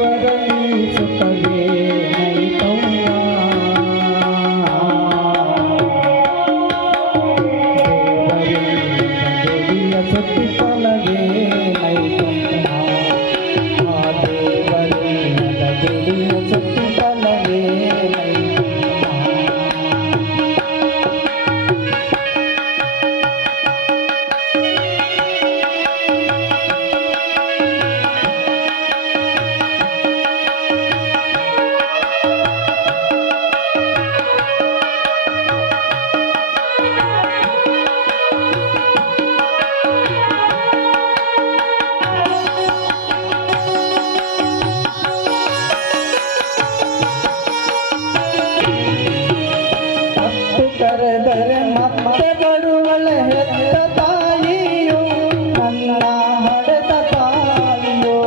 ದೇವರಲ್ಲಿ ಸುಖವೇ ನೈತವ್ವ ದೇವರಿಲ್ಲದ ಗುಡಿಯ ಸುತ್ತಿ ತೊಲಗೆ ನೈತವ್ವ ದೇವರಿಲ್ಲದ ಗುಡಿಯ ಸುತ್ತಿ ತೊಲಗೆ ಕರೆದರೆ ಮತ್ತೆ ಬರುವಳ ಹೆತ್ತ ತಾಯಿಯೋ ನನ್ನ ಹಡೆದ ತಾಯಿಯೋ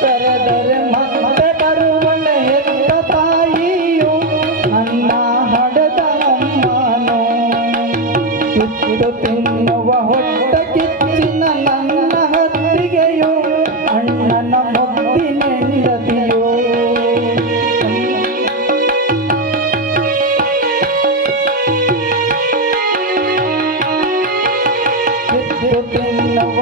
ಕರೆದರೆ ಮತ್ತೆ ಬರುವಳ ಹೆತ್ತ ತಾಯಿಯೋ ನನ್ನ ಹಡೆದ ಅಮ್ಮನೋ ಕಿತ್ತು ತಿನ್ನುವ ಹೊಟ್ಟ ಕಿಚ್ಚಿನ ನನ್ನ ಹತ್ತಿಗೆಯೋ ಅಣ್ಣನ ಮುದ್ದಿನೆಂದತಿಯೋ ತಿನ್ನುವ